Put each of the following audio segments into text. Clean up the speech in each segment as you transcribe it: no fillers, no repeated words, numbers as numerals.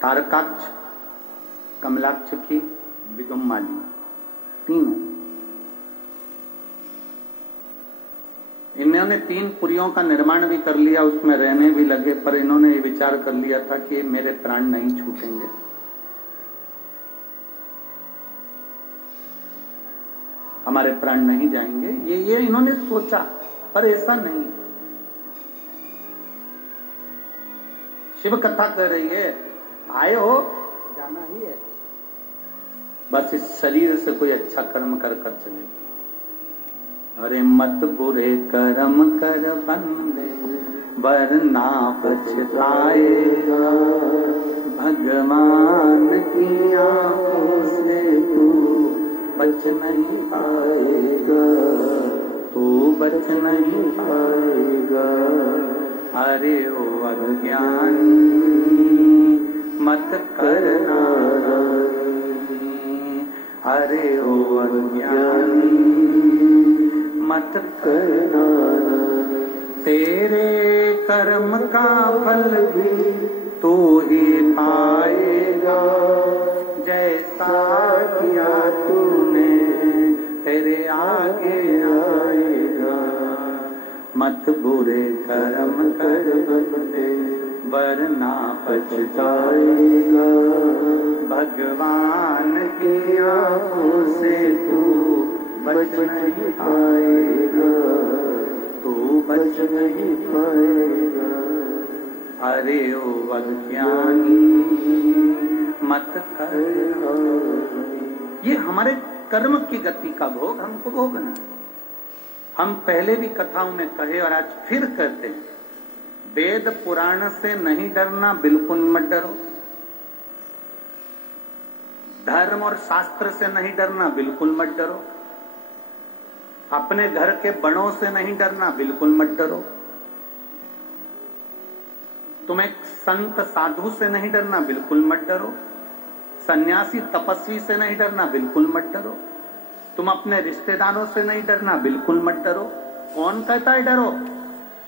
तारकाक्ष, कमलाक्ष की, विदुम्माली, तीनों। इन्होंने 3 पुरियों का निर्माण भी कर लिया, उसमें रहने भी लगे, पर इन्होंने ये विचार कर लिया था कि मेरे प्राण नहीं छूटेंगे। हमारे प्राण नहीं जाएंगे, ये इन्होंने सोचा, पर ऐसा नहीं। शिव कथा कह रही है, आए हो जाना ही है, बस इस शरीर से कोई अच्छा कर्म कर कर चले। अरे मत बुरे कर्म कर बंदे, वरना पछताएगा। भगवान की आंखों से तू बच नहीं पाएगा, तू बच नहीं पाएगा। अरे ओ अज्ञानी मत करना, अरे ओ अज्ञानी मत करना। तेरे कर्म का फल भी तू ही पाएगा, जैसा किया तूने तेरे आगे आएगा। मत बुरे कर्म कर बंदे, वरना पछताएगा। भगवान की आंखों से तू बच नहीं पाएगा, तू बच नहीं पाएगा। अरे ओ अज्ञानी मत कर। ये हमारे कर्म की गति का भोग हमको भोगना। हम पहले भी कथाओं में कहे और आज फिर कहते हैं, वेद पुराण से नहीं डरना, बिल्कुल मत डरो। धर्म और शास्त्र से नहीं डरना, बिल्कुल मत डरो। अपने घर के बड़ों से नहीं डरना, बिल्कुल मत डरो। तुम एक संत साधु से नहीं डरना, बिल्कुल मत डरो। सन्यासी तपस्वी से नहीं डरना, बिल्कुल मत डरो। तुम अपने रिश्तेदारों से नहीं डरना, बिल्कुल मत डरो। कौन कहता है डरो?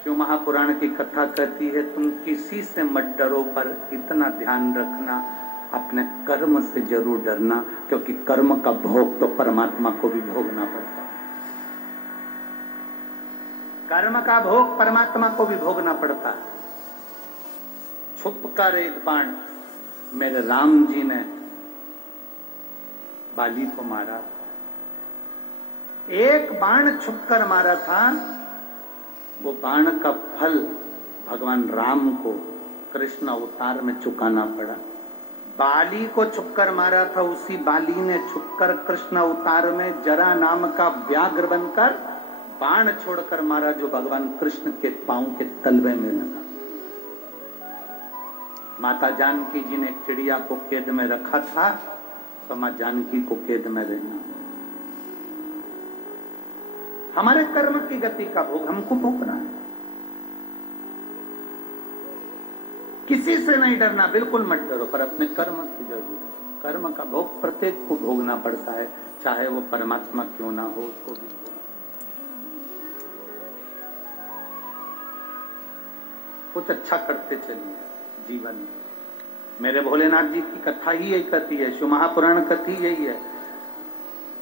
शिव महापुराण की कथा कहती है तुम किसी से मत डरो, पर इतना ध्यान रखना अपने कर्म से जरूर डरना, क्योंकि कर्म का भोग तो परमात्मा को भी भोगना पड़ता है। कर्म का भोग परमात्मा को भी भोगना पड़ता है। छुप कर एक बाण मेरे राम जी ने बाली को मारा। एक बाण छुपकर मारा था, वो बाण का फल भगवान राम को कृष्ण अवतार में चुकाना पड़ा। बाली को छुपकर मारा था, उसी बाली ने छुपकर कृष्ण अवतार में जरा नाम का व्याघ्र बनकर बाण छोड़कर मारा, जो भगवान कृष्ण के पांव के तलवे में लगा। माता जानकी जी ने एक चिड़िया को कैद में रखा था, तो मां जानकी को कैद में रहना। हमारे कर्म की गति का भोग हमको भोगना है। किसी से नहीं डरना, बिल्कुल मत डरो, पर अपने कर्म की जरूर। कर्म का भोग प्रत्येक को भोगना पड़ता है, चाहे वो परमात्मा क्यों ना हो, उसको भी। कुछ अच्छा करते चलिए जीवन में। मेरे भोलेनाथ जी की कथा ही यही कहती है, शिव महापुराण कथी यही है।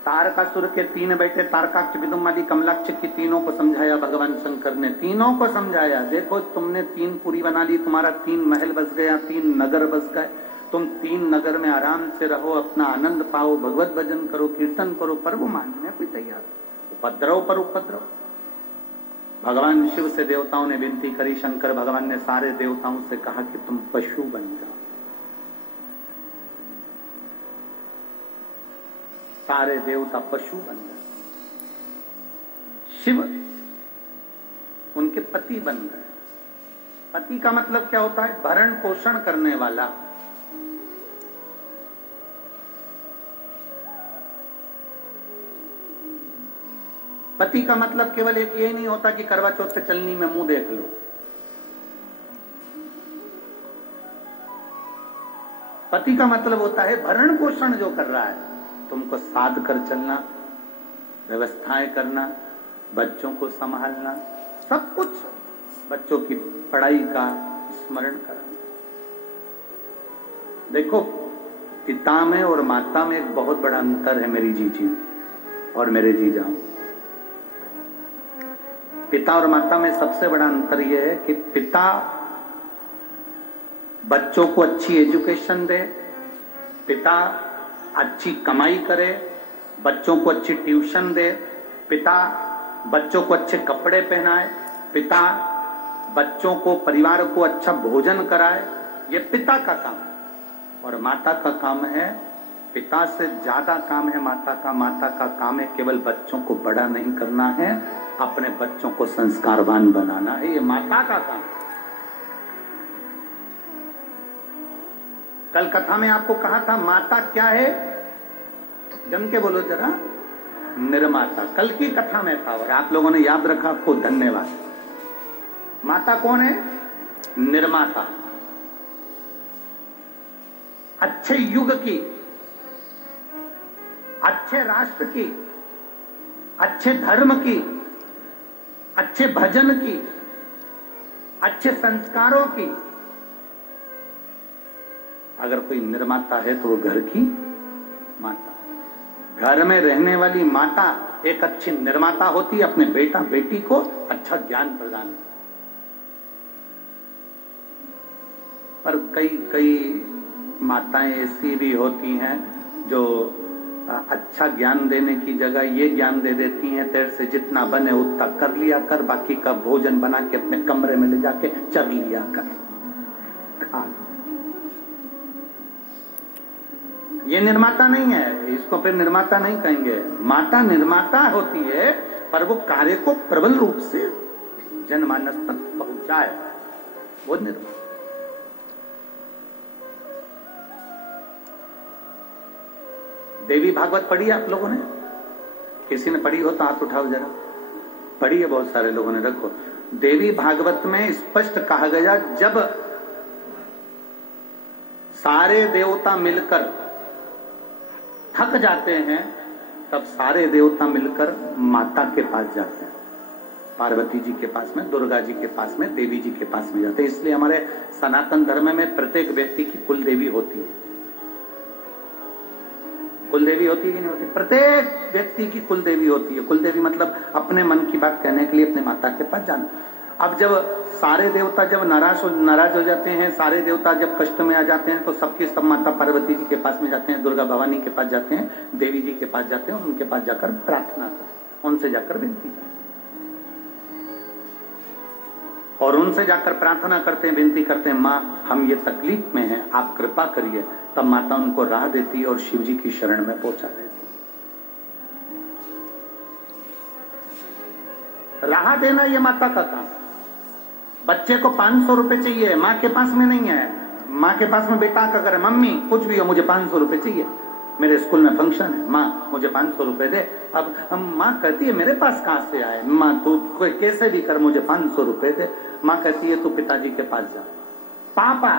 तारकासुर के 3 बेटे, तारकाक्ष, विदुम्माली, कमलाक्ष की तीनों को समझाया भगवान शंकर ने। तीनों को समझाया, देखो तुमने 3 पुरी बना ली, तुम्हारा 3 महल बस गया, 3 नगर बस गए। तुम 3 नगर में आराम से रहो, अपना आनंद पाओ, भगवत भजन करो, कीर्तन करो, पर वो मानने कोई तैयार। उपद्रव पर उपद्रव। भगवान शिव से देवताओं ने विनती करी, शंकर भगवान ने सारे देवताओं से कहा कि तुम पशु बन जाओ। सारे देवता पशु बन गए। शिव उनके पति बन गए। पति का मतलब क्या होता है? भरण पोषण करने वाला। पति का मतलब केवल एक ये नहीं होता कि करवा चौथ से चलनी में मुंह देख लो। पति का मतलब होता है भरण पोषण जो कर रहा है, तुमको साध कर चलना, व्यवस्थाएं करना, बच्चों को संभालना, सब कुछ, बच्चों की पढ़ाई का स्मरण करना। देखो, पिता में और माता में एक बहुत बड़ा अंतर है मेरी जीजी और मेरे जीजा। पिता और माता में सबसे बड़ा अंतर यह है कि पिता बच्चों को अच्छी एजुकेशन दे, पिता अच्छी कमाई करे, बच्चों को अच्छी ट्यूशन दे, पिता बच्चों को अच्छे कपड़े पहनाए, पिता बच्चों को, परिवार को अच्छा भोजन कराए। ये पिता का काम है। और माता का काम है, पिता से ज्यादा काम है माता का। माता का काम है केवल बच्चों को बड़ा नहीं करना है, अपने बच्चों को संस्कारवान बनाना है। ये माता का काम है। कल कथा में आपको कहा था माता क्या है, जम के बोलो जरा, निर्माता। कल की कथा में था और आप लोगों ने याद रखा, आपको धन्यवाद। माता कौन है? निर्माता। अच्छे युग की, अच्छे राष्ट्र की, अच्छे धर्म की, अच्छे भजन की, अच्छे संस्कारों की अगर कोई निर्माता है तो वो घर की माता। घर में रहने वाली माता एक अच्छी निर्माता होती है, अपने बेटा बेटी को अच्छा ज्ञान प्रदान करती। पर कई माताएं ऐसी भी होती हैं जो अच्छा ज्ञान देने की जगह ये ज्ञान दे देती हैं, तेरे से जितना बने उतना कर लिया कर, बाकी का भोजन बना के अपने कमरे में ले जाके चर लिया कर। ये निर्माता नहीं है, इसको फिर निर्माता नहीं कहेंगे। माता निर्माता होती है, पर वो कार्य को प्रबल रूप से जनमानस तक पहुंचाए, वो निर्माता। देवी भागवत पढ़ी है आप लोगों ने? किसी ने पढ़ी हो तो हाथ उठाओ जरा। पढ़ी है बहुत सारे लोगों ने, रखो। देवी भागवत में स्पष्ट कहा गया, जब सारे देवता मिलकर थक जाते हैं तब सारे देवता मिलकर माता के पास जाते हैं। पार्वती जी के पास में, दुर्गा जी के पास में, देवी जी के पास में जाते हैं। इसलिए हमारे सनातन धर्म में प्रत्येक व्यक्ति की कुल देवी होती है। कुल देवी होती है कि नहीं होती? प्रत्येक व्यक्ति की कुल देवी होती है। कुल देवी मतलब अपने मन की बात कहने के लिए अपने माता के पास जाना। अब जब सारे देवता जब नाराज हो जाते हैं, सारे देवता जब कष्ट में आ जाते हैं, तो सबकी सब माता पार्वती जी के पास में जाते हैं, दुर्गा भवानी के पास जाते हैं, देवी जी के पास जाते हैं और उनके पास जाकर प्रार्थना करते, उनसे जाकर विनती करते और उनसे जाकर प्रार्थना करते हैं, विनती करते हैं, माँ हम ये तकलीफ में हैं, आप कृपा करिए। तब माता उनको राह देती है और शिव जी की शरण में पहुंचा देती। राह देना ये माता का काम। बच्चे को 500 रुपए चाहिए, माँ के पास में नहीं है। माँ के पास में बेटा का करे, मम्मी कुछ भी हो मुझे 500 रुपए चाहिए, मेरे स्कूल में फंक्शन है, माँ मुझे 500 रुपए दे। अब माँ कहती है मेरे पास कहां से आए, माँ तू कैसे भी कर मुझे 500 रुपए दे। माँ कहती है तू पिताजी के पास जा, पापा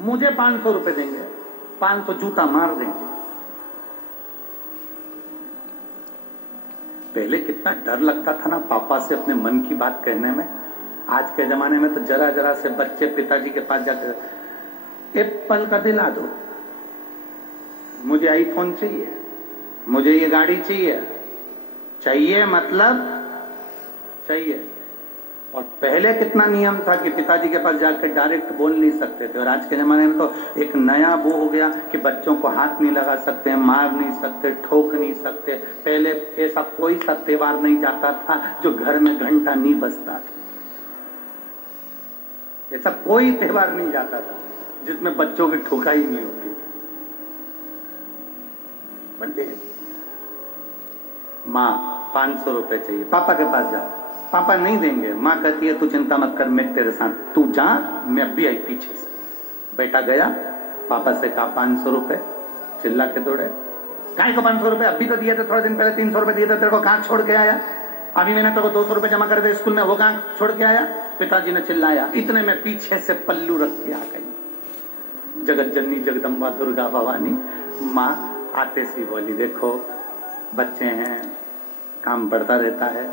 मुझे 500 रुपए देंगे, 500 जूता मार देंगे। पहले कितना डर लगता था ना पापा से अपने मन की बात कहने में। आज के जमाने में तो जरा जरा से बच्चे पिताजी के पास जाकर एप्पल का दिला दो, मुझे आईफोन चाहिए, मुझे ये गाड़ी चाहिए, चाहिए मतलब चाहिए। और पहले कितना नियम था कि पिताजी के पास जाकर डायरेक्ट बोल नहीं सकते थे। और आज के जमाने में तो एक नया वो हो गया कि बच्चों को हाथ नहीं लगा सकते, मार नहीं सकते, ठोक नहीं सकते। पहले ऐसा कोई सा त्योहार नहीं जाता था जो घर में घंटा नहीं बजता था। ऐसा कोई त्योहार नहीं जाता था जिसमें बच्चों की ठोकाई नहीं होती। बनते माँ 500 रुपए चाहिए, पापा के पास जा, पापा नहीं देंगे। माँ कहती है तू चिंता मत कर, मैं तेरे साथ, तू जा, मैं अभी आई पीछे से। बेटा गया, पापा से कहा 500 रुपए, चिल्ला के दौड़े, काहे को 500 रुपए, अभी तो दिए थे, थोड़े दिन पहले 300 रुपए दिए थे, तेरे को कहां छोड़ के आया? अभी मैंने तेरे को 200 रुपए जमा कर दे स्कूल में, वो कहां छोड़ के आया? पिताजी ने चिल्लाया। इतने में पीछे से पल्लू रख के आ गई जगत जननी जगदम्बा दुर्गा भवानी। माँ आते सी बोली, देखो बच्चे हैं, काम बढ़ता रहता है,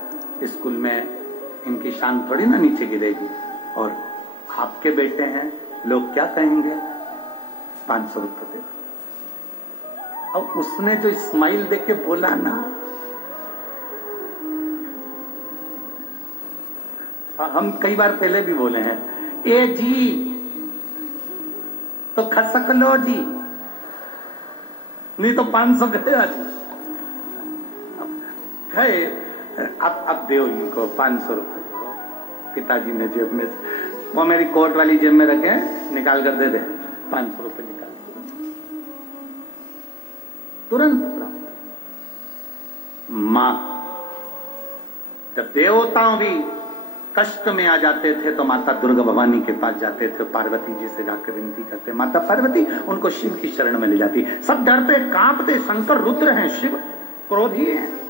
स्कूल में इनकी शान थोड़ी ना नीचे गिरेगी, और आपके बेटे हैं, लोग क्या कहेंगे? 500 रुपये दे। अब उसने जो स्माइल देके बोला ना, हम कई बार पहले भी बोले हैं, ए जी तो खसक लो जी, नहीं तो 500 गया जी। गए, अब दो इनको 500 रुपए। पिताजी ने जेब में, वो मेरी कोट वाली जेब में रखे, निकाल कर दे दे, 500 रुपए निकाल, तुरंत प्राप्त। मां, जब देवताओं भी कष्ट में आ जाते थे तो माता दुर्गा भवानी के पास जाते थे, पार्वती जी से जाकर विनती करते, माता पार्वती उनको शिव की शरण में ले जाती। सब डरते कांपते, शंकर रुद्र हैं, शिव क्रोधी हैं।